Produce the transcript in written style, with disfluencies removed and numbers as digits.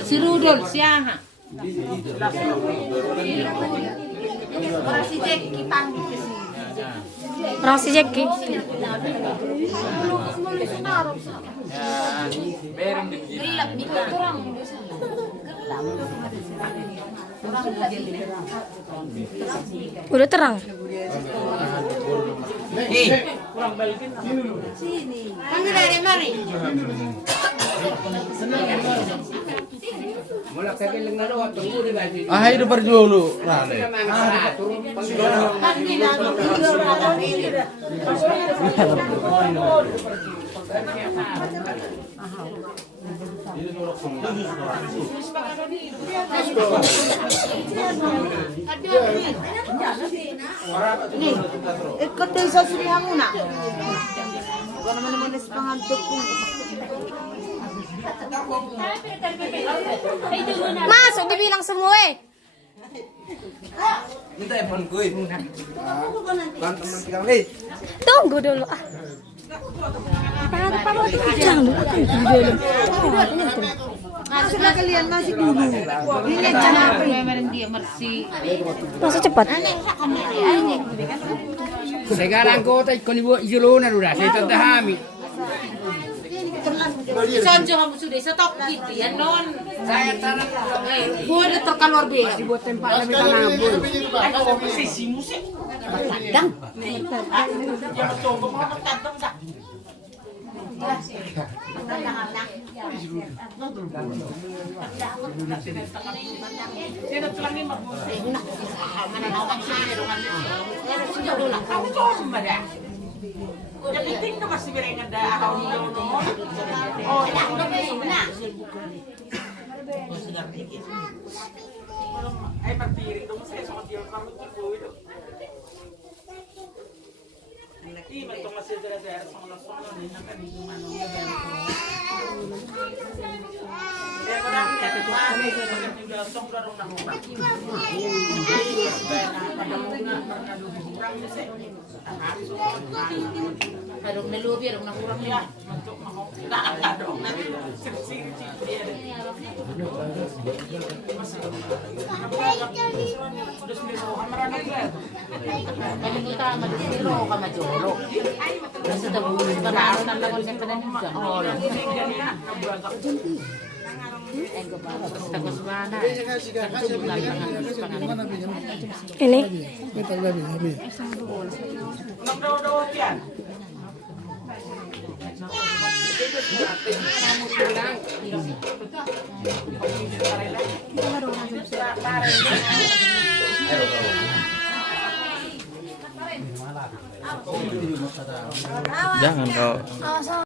Si Rudol, siapa? Orang si Jackie. Udah terang. Panggil dari mari. Ah, itu berjuang lu. Rale. Ikut desa Sri Hamuna. Bukan mana-mana sepangantuk pun. Masuk dibilang semua. Minta telepon gue. Tunggu dulu ah. Jangan dulu dulu. Masuklah kalian masih dulu. Lihat cara apa dia mersi. Masuk cepat. Sekarang kota ikon ibu Ilona udah saya tanda hami. Sonjo kamu sudah stop gitu ya non. Saya taruh. Boleh terkalor biasa. Buat tempat lebih tanam pun. Batang. Yang penting tuh masih berenggan dah ahau hijau nomor. Oh, ya, udah benar. Masih ngerti gitu. Ay, matiri dong saya sama dia kamu tuh itu. Nanti mentong masih ada sama di nakan itu mana ya. Ya orang kata tuh ada juga song dorong nang rumah. Pada mau kurang sih. Harus nelubi, harus nak kurang ya. Untuk mau tak dong nanti sering dia. Kami kita madisiro kama jolo. Kasi daw kanaro nang lagon sa pananisa. Oh, Tagos mana? Ini. Jangan kau.